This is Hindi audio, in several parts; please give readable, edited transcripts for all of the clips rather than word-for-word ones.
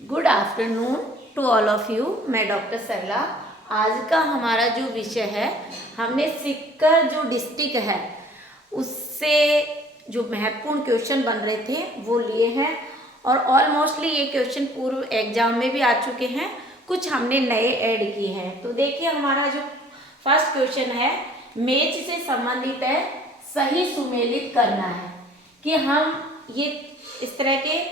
Good afternoon to all of you. मैं डॉक्टर सरला। आज का हमारा जो विषय है, हमने सीकर जो डिस्ट्रिक्ट है उससे जो महत्वपूर्ण क्वेश्चन बन रहे थे वो लिए हैं, और ऑलमोस्टली ये क्वेश्चन पूर्व एग्जाम में भी आ चुके हैं, कुछ हमने नए ऐड किए हैं। तो देखिए, हमारा जो फर्स्ट क्वेश्चन है मैच से संबंधित है, सही सुमेलित करना है कि हम ये इस तरह के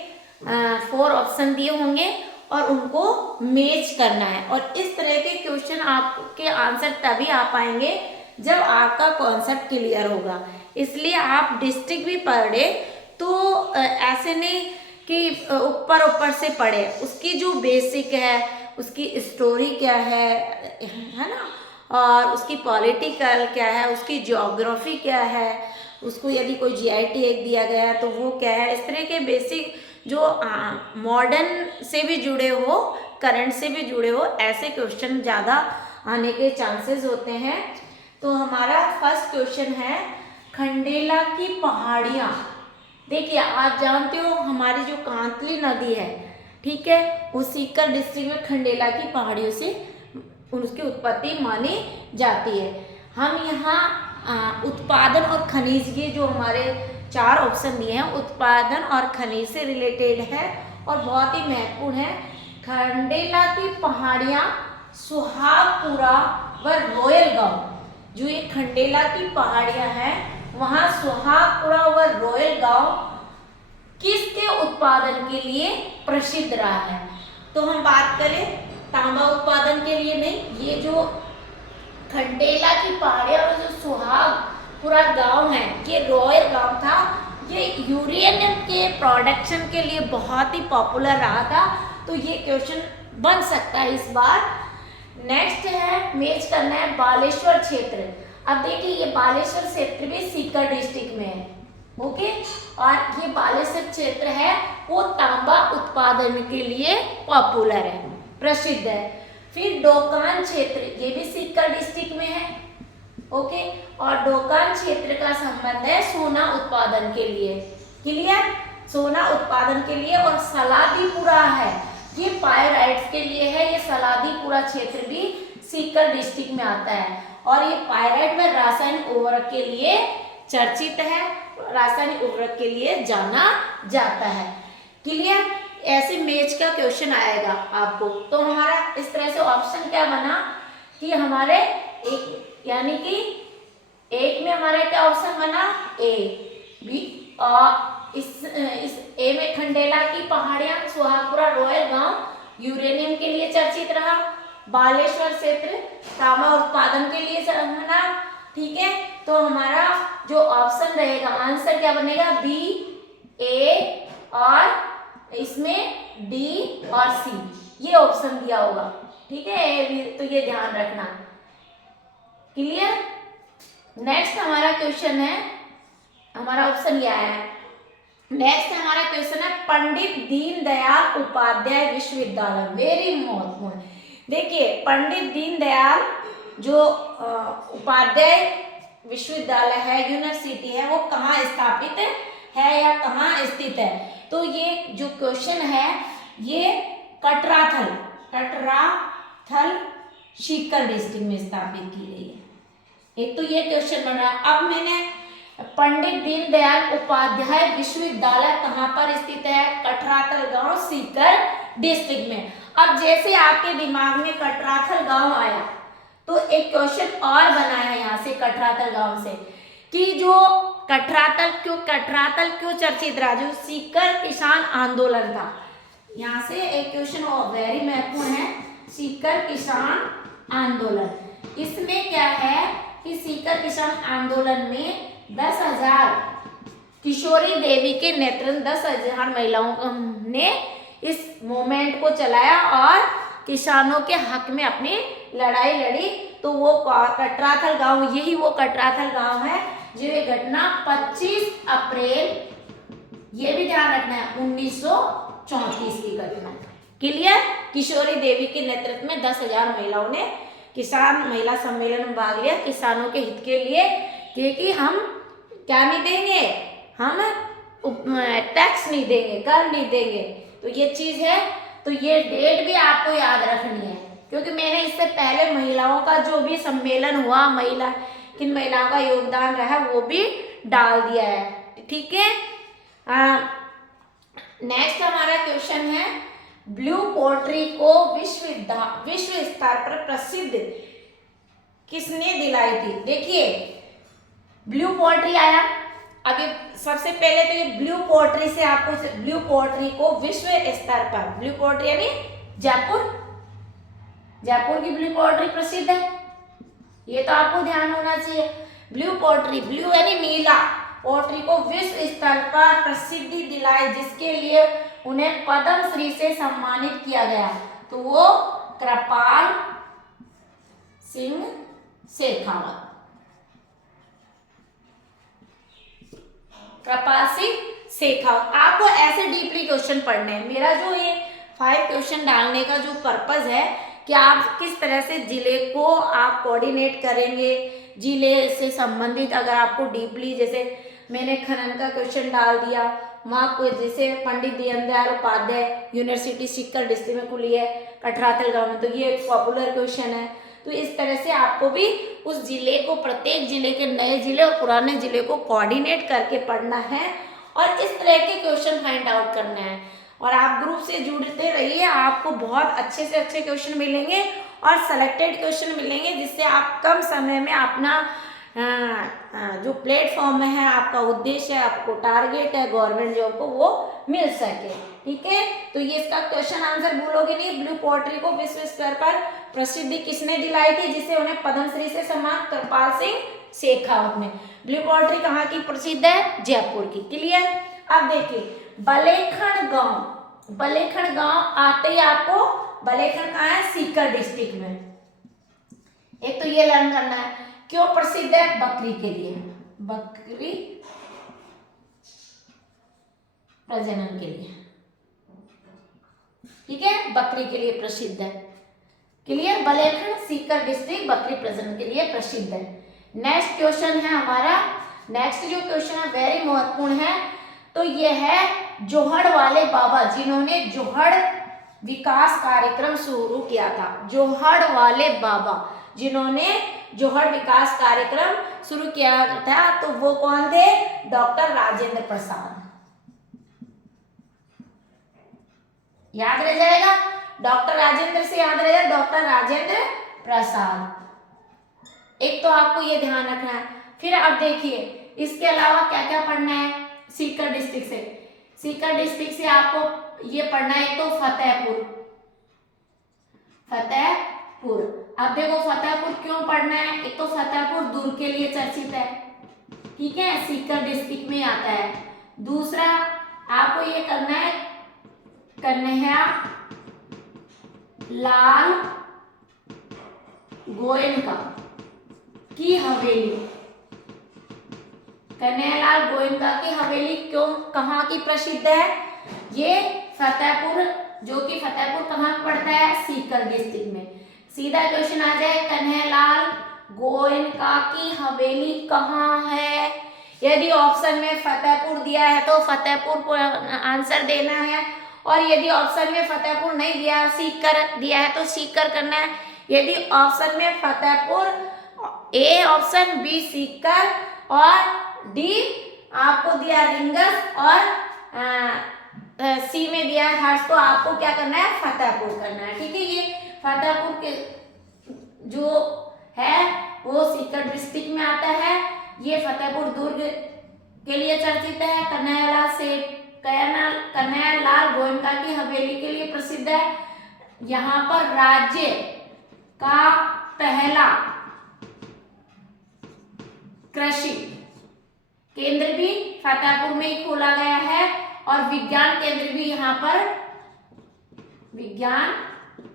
4 ऑप्शन दिए होंगे और उनको मैच करना है। और इस तरह के क्वेश्चन आपके आंसर तभी आ पाएंगे जब आपका कॉन्सेप्ट क्लियर होगा। इसलिए आप डिस्ट्रिक्ट भी पढ़े तो ऐसे नहीं कि ऊपर ऊपर से पढ़े, उसकी जो बेसिक है, उसकी स्टोरी क्या है ना, और उसकी पॉलिटिकल क्या है, उसकी ज्योग्राफी क्या है, उसको यदि कोई जीआईटी एक दिया गया है तो वो क्या है, इस तरह के बेसिक जो मॉडर्न से भी जुड़े हो, करंट से भी जुड़े हो, ऐसे क्वेश्चन ज़्यादा आने के चांसेस होते हैं। तो हमारा फर्स्ट क्वेश्चन है खंडेला की पहाड़ियाँ। देखिए, आप जानते हो हमारी जो कांतली नदी है, ठीक है, वो सीकर डिस्ट्रिक्ट में खंडेला की पहाड़ियों से उसकी उत्पत्ति मानी जाती है। हम यहाँ उत्पादन और खनिज, ये जो हमारे 4 ऑप्शन दिए हैं, उत्पादन और खनिज से रिलेटेड है और बहुत ही महत्वपूर्ण है। खंडेला की पहाड़ियाँ, सुहागपुरा व रोयल गांव, जो ये खंडेला की पहाड़ियाँ हैं, वहाँ सुहागपुरा व रोयल गांव किसके उत्पादन के लिए प्रसिद्ध रहा है? तो हम बात करें तांबा उत्पादन के लिए नहीं, ये जो खंडेला की पहाड़ियाँ और जो सुहागपुरा गांव है, ये रॉयल गांव था, ये यूरेनियम के प्रोडक्शन के लिए बहुत ही पॉपुलर रहा था। तो ये क्वेश्चन बन सकता है इस बार। नेक्स्ट है मैच करना है बालेश्वर क्षेत्र। अब देखिए, ये बालेश्वर क्षेत्र भी सीकर डिस्ट्रिक्ट में है, ओके, और ये बालेश्वर क्षेत्र है वो तांबा उत्पादन के लिए पॉपुलर है, प्रसिद्ध है। फिर डोकान क्षेत्र, ये भी सीकर डिस्ट्रिक्ट में है, ओके, और डोकान क्षेत्र का संबंध है सोना उत्पादन के लिए, क्लियर, सोना उत्पादन के लिए। और सलादीपुरा है, ये पायराइट्स के लिए है, ये सलादीपुरा क्षेत्र भी सीकर डिस्ट्रिक्ट में आता है, और ये पायराइट व रासायनिक उर्वरक के लिए चर्चित है, रासायनिक उर्वरक के लिए जाना जाता है, क्लियर। ऐसे मैच का क्वेश्चन आएगा आपको। तो हमारा इस तरह से ऑप्शन क्या बना कि हमारे एक, यानी कि एक में हमारा क्या ऑप्शन बना, ए बी, इस ए में खंडेला की पहाड़ियां, सुहागपुरा रॉयल गांव यूरेनियम के लिए चर्चित रहा, बालेश्वर क्षेत्र तांबा उत्पादन के लिए बना, ठीक है। तो हमारा जो ऑप्शन रहेगा, आंसर क्या बनेगा, बी, ए, और इसमें डी और सी, ये ऑप्शन दिया होगा, ठीक है। तो ये ध्यान रखना, क्लियर। नेक्स्ट हमारा क्वेश्चन है, हमारा ऑप्शन यह है, नेक्स्ट हमारा क्वेश्चन है पंडित दीनदयाल उपाध्याय विश्वविद्यालय, वेरी महत्वपूर्ण। देखिए, पंडित दीनदयाल जो उपाध्याय विश्वविद्यालय है, यूनिवर्सिटी है, वो कहाँ स्थापित है या कहाँ स्थित है? तो ये जो क्वेश्चन है, ये कटराथल सीकर डिस्ट्रिक्ट में स्थापित की गई है। एक तो ये क्वेश्चन बन रहा। अब मैंने पंडित दीनदयाल उपाध्याय विश्वविद्यालय कहाँ पर स्थित है? कटराथल गांव, सीकर डिस्ट्रिक्ट में। अब जैसे आपके दिमाग में कटराथल गांव आया तो एक क्वेश्चन और बना है यहाँ से, कटराथल गांव से, कि जो कटराथल क्यों चर्चित रहा? जो सीकर किसान आंदोलन था, यहाँ से एक क्वेश्चन वेरी महत्वपूर्ण है, सीकर किसान आंदोलन। इसमें क्या है कि सीकर किसान आंदोलन में 10,000 किशोरी देवी के नेतृत्व 10,000 महिलाओं ने इस मूवमेंट को चलाया और किसानों के हक में अपनी लड़ाई लड़ी। तो वो कटराथल गांव, यही वो कटराथल गांव है जो ये घटना 25 अप्रैल, ये भी ध्यान रखना है, 1934 की घटना, क्लियर। किशोरी देवी के नेतृत्व में 10,000 महिलाओं ने किसान महिला सम्मेलन में भाग लिया, किसानों के हित के लिए, क्योंकि हम क्या नहीं देंगे, हम टैक्स नहीं देंगे, कर नहीं देंगे। तो ये चीज है तो ये डेट भी आपको याद रखनी है, क्योंकि मैंने इससे पहले महिलाओं का जो भी सम्मेलन हुआ, किन महिलाओं का योगदान रहा वो भी डाल दिया है। ठीक है, नेक्स्ट हमारा क्वेश्चन है, ब्लू पोट्री को विश्व स्तर पर प्रसिद्ध किसने दिलाई थी? देखिए ब्लू पोट्री आया, अभी सबसे पहले तो ये ब्लू पोट्री से आपको ब्लू पोट्री को विश्व स्तर पर, ब्लू पोट्री यानी जयपुर की ब्लू पोट्री प्रसिद्ध है, ये तो आपको ध्यान होना चाहिए। ब्लू पोट्री, ब्लू यानी नीला, पोट्री को विश्व स्तर पर प्रसिद्धि दिलाई, जिसके लिए उन्हें पद्म श्री से सम्मानित किया गया, तो वो कृपाल सिंह शेखावत, कृपाल सिंह शेखावत। आपको ऐसे डीपली क्वेश्चन पढ़ने हैं। मेरा जो ये 5 क्वेश्चन डालने का जो पर्पस है कि आप किस तरह से जिले को आप कोऑर्डिनेट करेंगे, जिले से संबंधित अगर आपको डीपली, जैसे मैंने खनन का क्वेश्चन डाल दिया, वहाँ को जैसे पंडित दीनदयाल उपाध्याय यूनिवर्सिटी सीकर डिस्ट्रिक्ट में खुली है, कठरातल गाँव में, तो ये एक पॉपुलर क्वेश्चन है। तो इस तरह से आपको भी उस जिले को, प्रत्येक जिले के नए जिले और पुराने जिले को कोऑर्डिनेट करके पढ़ना है और इस तरह के क्वेश्चन फाइंड आउट करना है। और आप ग्रुप से जुड़ते रहिए, आपको बहुत अच्छे से अच्छे क्वेश्चन मिलेंगे और सेलेक्टेड क्वेश्चन मिलेंगे, जिससे आप कम समय में अपना जो प्लेटफॉर्म है, आपका उद्देश्य है, आपको टारगेट है गवर्नमेंट जॉब को, वो मिल सके। ठीक है, तो ये इसका क्वेश्चन आंसर भूलोगे नहीं। ब्लू पोट्री को विश्व स्तर पर प्रसिद्धि किसने दिलाई थी, जिसे उन्हें पद्मश्री से सम्मान कृपाल सिंह शेखावत ने। ब्लू पोट्री कहाँ की प्रसिद्ध है? जयपुर की। क्लियर? अब देखिए बलेखण गांव आते ही आपको, बलेखण कहाँ है? सीकर डिस्ट्रिक्ट में। एक तो ये लर्न करना है, क्यों प्रसिद्ध है? बकरी के लिए, बकरी प्रजनन के लिए। ठीक है, बकरी के लिए प्रसिद्ध है। क्लियर? बलेखण सीकर डिस्ट्रिक्ट बकरी प्रजनन के लिए प्रसिद्ध है। नेक्स्ट क्वेश्चन है हमारा, नेक्स्ट जो क्वेश्चन है वेरी महत्वपूर्ण है, तो ये है जोहड़ वाले बाबा, जिन्होंने जोहड़ विकास कार्यक्रम शुरू किया था। जोहड़ वाले बाबा जिन्होंने जोहड़ विकास कार्यक्रम शुरू किया था, तो वो कौन थे? डॉक्टर राजेंद्र प्रसाद। याद रह जाएगा, डॉक्टर राजेंद्र से याद रह जाएगा, डॉक्टर राजेंद्र प्रसाद। एक तो आपको ये ध्यान रखना है। फिर अब देखिए इसके अलावा क्या क्या पढ़ना है सीकर डिस्ट्रिक्ट से। सीकर डिस्ट्रिक्ट से आपको ये पढ़ना है, एक तो फतेहपुर। अब देखो फतेहपुर क्यों पढ़ना है? एक तो फतेहपुर दुर्ग के लिए चर्चित है, ठीक है, सीकर डिस्ट्रिक्ट में आता है। दूसरा आपको ये करना है कन्हैया लाल गोयनका की हवेली। कन्हैयालाल गोयनका की हवेली क्यों, कहाँ की प्रसिद्ध है? ये फतेहपुर, जो कि फतेहपुर कहाँ पड़ता है? सीकर डिस्ट्रिक्ट में। सीधा क्वेश्चन आ जाए, कन्हैयालाल गोयनका की हवेली कहाँ है? यदि ऑप्शन में फतेहपुर दिया है तो फतेहपुर को आंसर देना है, और यदि ऑप्शन में फतेहपुर नहीं दिया, सीकर दिया है तो सीकर करना है। यदि ऑप्शन में Fatehpur, A option, B Sikar और डी आपको दिया रिंगस और सी में दिया है हर्ष, तो आपको क्या करना है? फतेहपुर करना है। ठीक है, ये फतेहपुर के जो है वो सीकर डिस्ट्रिक्ट में आता है। ये फतेहपुर दुर्ग के लिए चर्चित है। कन्हैयालाल गोयनका की हवेली के लिए प्रसिद्ध है। यहाँ पर राज्य का पहला कृषि केंद्र भी फतेहपुर में ही खोला गया है, और विज्ञान केंद्र भी यहाँ पर, विज्ञान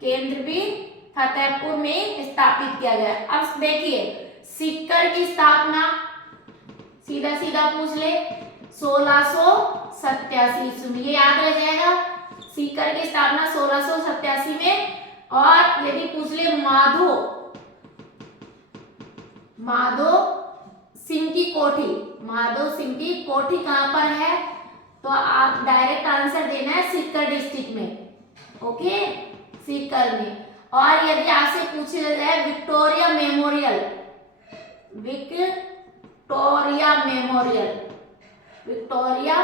केंद्र भी फतेहपुर में स्थापित किया गया। अब देखिए सीकर की स्थापना सीधा सीधा पूछ ले 1687 ईस्वी में, ये याद रह जाएगा। सीकर की स्थापना 1687 में। और यदि पूछ ले माधो सिंह की कोठी कहां पर है, तो आप डायरेक्ट आंसर देना है सीकर डिस्ट्रिक्ट में। ओके, सीकर में। और यदि आपसे पूछा जाए Victoria memorial, Victoria memorial, Victoria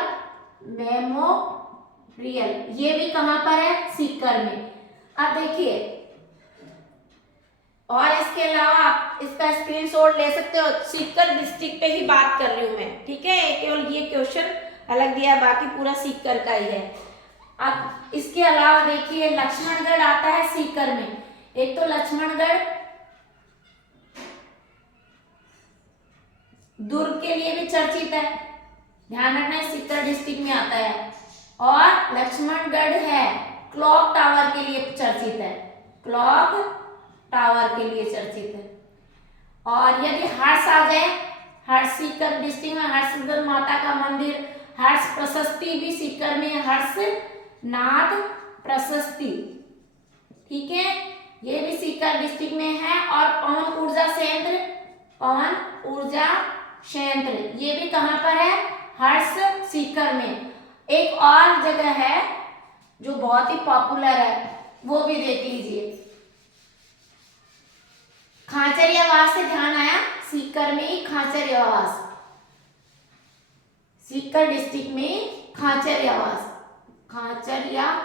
memorial, ये भी कहां पर है? सीकर में। अब देखिए, और इसके अलावा आप इसका स्क्रीनशॉट ले सकते हो। सीकर डिस्ट्रिक्ट पे ही बात कर रही हूं मैं, ठीक है, केवल ये क्वेश्चन अलग दिया, बाकी पूरा सीकर का ही है। अब इसके अलावा देखिए लक्ष्मणगढ़ आता है सीकर में। एक तो लक्ष्मणगढ़ दुर्ग के लिए भी चर्चित है, ध्यान रखना, सीकर डिस्ट्रिक्ट में आता है। और लक्ष्मणगढ़ है क्लॉक टावर के लिए चर्चित है, क्लॉक टावर के लिए चर्चित है। और यदि हर्ष आ जाए, हर्ष सीकर डिस्ट्रिक्ट में हर्षवर्धन माता का मंदिर, हर्ष प्रशस्ति भी सीकर में, हर्षनाथ प्रशस्ति, ठीक है, ये भी सीकर डिस्ट्रिक्ट में है। और पवन ऊर्जा संयंत्र, पवन ऊर्जा संयंत्र, ये भी कहां पर है? हर्ष सीकर में। एक और जगह है जो बहुत ही पॉपुलर है, वो भी देख लीजिए, खाचरियावास से ध्यान आया, सीकर में ही खाचरियावास, सीकर डिस्ट्रिक्ट में खाचरियावास, खाचरियावास।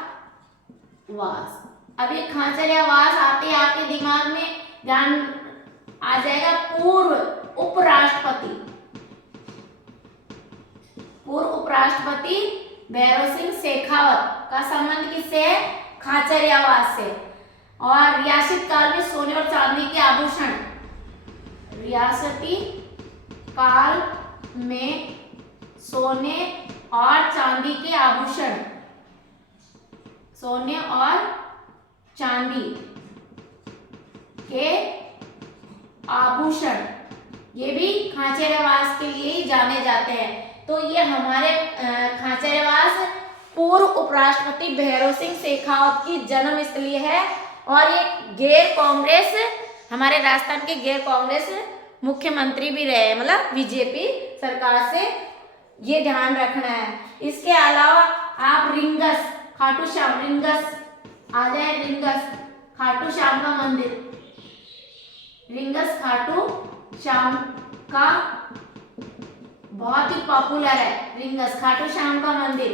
अब ये खाचरियावास आते आपके दिमाग में ध्यान आ जाएगा पूर्व उपराष्ट्रपति, पूर्व उपराष्ट्रपति भैरव सिंह शेखावत का संबंध किससे है? खाचरियावास से। और रियासत काल में सोने और चांदी के आभूषण, रियासती काल में सोने और चांदी के आभूषण, सोने और चांदी के आभूषण, ये भी खाचरियावास के लिए ही जाने जाते हैं। तो ये हमारे खाचरियावास पूर्व उपराष्ट्रपति भैरव सिंह शेखावत की जन्म स्थली है। और ये गैर कांग्रेस, हमारे राजस्थान के गैर कांग्रेस मुख्यमंत्री भी रहे, मतलब बीजेपी सरकार से, ये ध्यान रखना है। इसके अलावा आप रिंगस, खाटू श्याम, रिंगस आ जाए, रिंगस खाटू श्याम का मंदिर, रिंगस खाटू श्याम का बहुत ही पॉपुलर है, रिंगस खाटू श्याम का मंदिर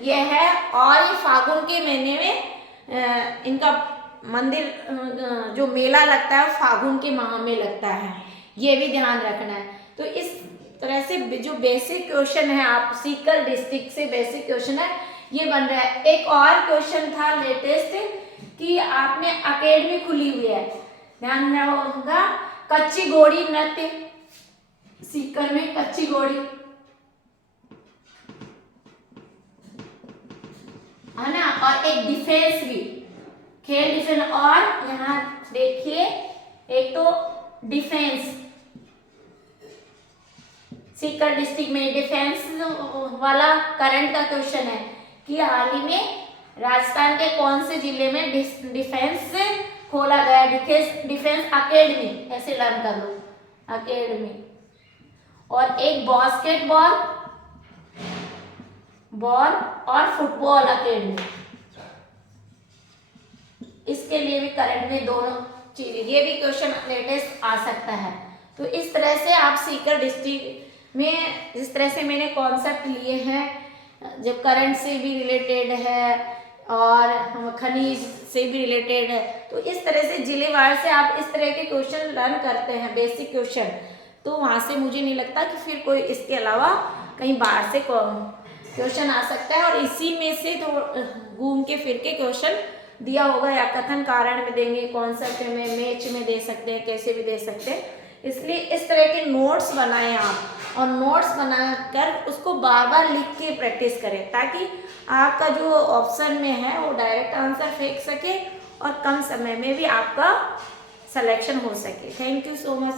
ये है। और ये फागुन के महीने में इनका मंदिर जो मेला लगता है फागुन के माह में लगता है, ये भी ध्यान रखना है। तो इस तरह से जो बेसिक क्वेश्चन है, आप सीकर डिस्ट्रिक्ट से बेसिक क्वेश्चन है ये बन रहा है। एक और क्वेश्चन था लेटेस्ट कि आपने अकेडमी खुली हुई है, ध्यान होगा, कच्ची घोड़ी नृत्य, सीकर में कच्ची घोड़ी है ना। और एक डिफेंस भी, खेल डिफेंस। और यहाँ देखिए एक तो डिफेंस, सीकर डिस्ट्रिक्ट में डिफेंस वाला करंट का क्वेश्चन है कि हाल ही में राजस्थान के कौन से जिले में डिफेंस खोला गया, डिफेंस अकेडमी, ऐसे लर्न कर लो, अकेडमी। और एक बास्केटबॉल बॉल और फुटबॉल अकेडमी, इसके लिए भी करंट में दोनों चीजें, ये भी क्वेश्चन लेटेस्ट आ सकता है। तो इस तरह से आप सीकर डिस्ट्रिक्ट में जिस तरह से मैंने कॉन्सेप्ट लिए हैं, जो करंट से भी रिलेटेड है और खनिज से भी रिलेटेड है, तो इस तरह से जिलेवार से आप इस तरह के क्वेश्चन लर्न करते हैं, बेसिक क्वेश्चन, तो वहाँ से मुझे नहीं लगता कि फिर कोई इसके अलावा कहीं बाहर से क्वेश्चन आ सकता है। और इसी में से तो घूम के फिर के क्वेश्चन दिया होगा, या कथन कारण में देंगे, कॉन्सेप्ट में, मैच में दे सकते हैं, कैसे भी दे सकते हैं। इसलिए इस तरह के नोट्स बनाएं आप, और नोट्स बनाकर उसको बार बार लिख के प्रैक्टिस करें, ताकि आपका जो ऑप्शन में है वो डायरेक्ट आंसर फेंक सके और कम समय में भी आपका सिलेक्शन हो सके। Thank you so much.